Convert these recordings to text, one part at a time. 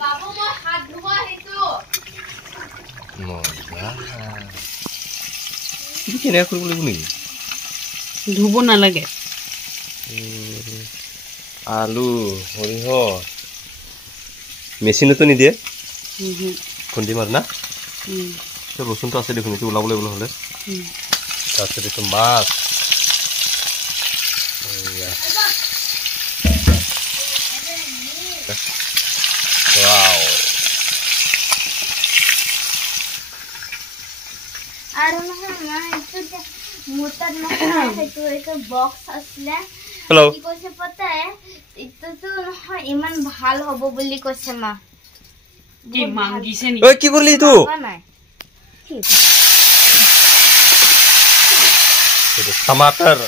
বাবু মই হাত ধুব আহিছো মজা কি কেনে কৰিব লাগিব নেকি ধুব নালাগে আলু সৰিহ মেচিনতো নিদিয়ে খুন্দি মাৰ না ৰচুনটো আছে দেখোন এইটো ওলাব লাগিব হ'লে তাৰপিছত এইটো মাছ Wow. আৰু নহয় মই এইটো মোটাত নহয় এইটো বক্স আছিলে হেল্ল' কি কৈছে পতা এইটোতো নহয় ইমান ভাল হ'ব বুলি কৈছে মা কি মাংগিছে নি ঐ কি কৰিলি এইটো নাই এইটো টমাটাৰ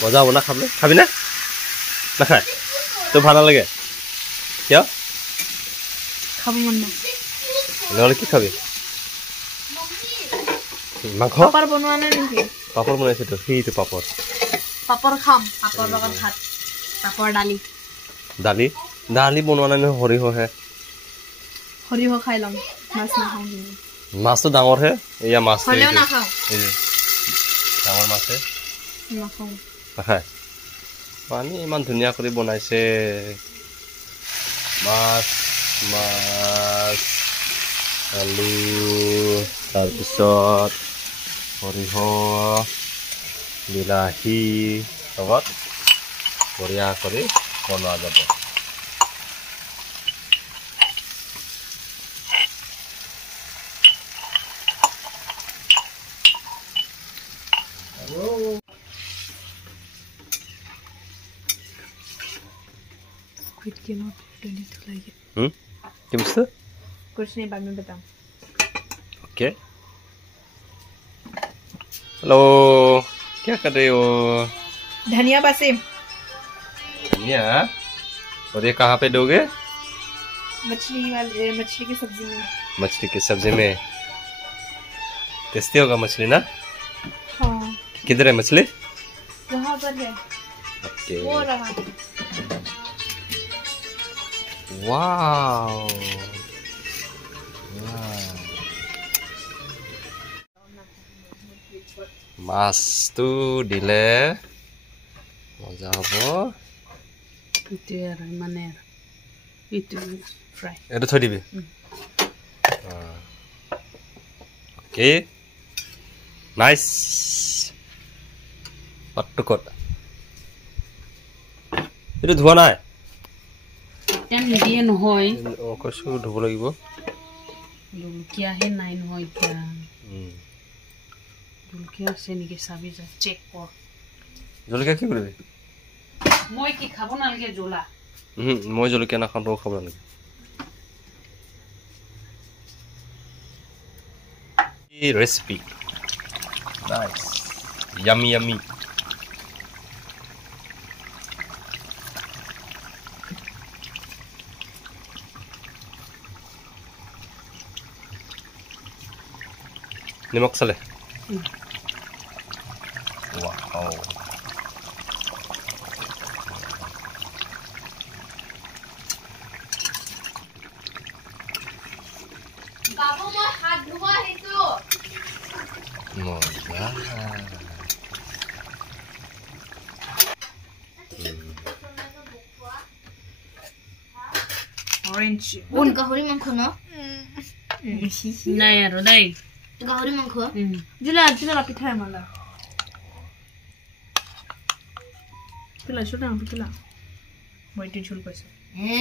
মজা হ'ব না খাবলৈ খাবি না নাখায় তোৰ ভাল নালাগে কিয় খাব মন নাই নহ'লে কি খাবি মাংস পাপৰ বনোৱা নাই নেকি পাপৰ বনাইছেতো সেইটো পাপৰ খাম পাপৰ লগত ভাত পাপৰ দালি দালি বনোৱা নাই নহয় সৰিয়হহে সৰিয়হ খাই ল'ম মাছ নাখাওঁ মাছটো ডাঙৰহে এয়া মাছ হ'লেও নাখাওঁ ডাঙৰ মাছে নাখাওঁ নাখায় পানী ইমান ধুনীয়া কৰি বনাইছে মাছ আলু তাৰপিছত সৰিয়হ বিলাহী লগত বঢ়িয়া কৰি বনোৱা যাব Squid Game of 22 lagi. क्या बस्ता कुछ नहीं बाद में बताऊं ओके हेलो क्या कर रहे हो धनिया पासे धनिया और ये कहाँ पे दोगे मछली की सब्जी में मछली की सब्जी में टेस्टी होगा मछली ना हाँ किधर है मछली वहाँ पर है ओके वो रहा वाओ মাছটো দিলে মজা হ'ব itu ya mana itu fry এইটো থৈ দিবি ওকে নাইস পাট্টুকত এইটো ধোৱা নাই yang dia নহয় কৈছো ধুব লাগিব জলকীয়া হে নাই নহয় এতিয়া জলকীয়া আছে নেকি চাবি যা চেক কৰ জলকীয়া কি কৰিবি মই কি খাব নালাগে জ্বলা মই জলকীয়া নাখাওঁ তই খাব নালাগে ৰেচিপি নাইস ইয়ামি निमक चले वाओ বাবু মই হাত ধুব আহিছো मजा orange কোন গাহৰি মাংস ন নাই আৰু নাই গাহৰি মাংস জুলা পিঠাই মালা পিলা চুনা পিলা মই টিন চুল পাইছো হে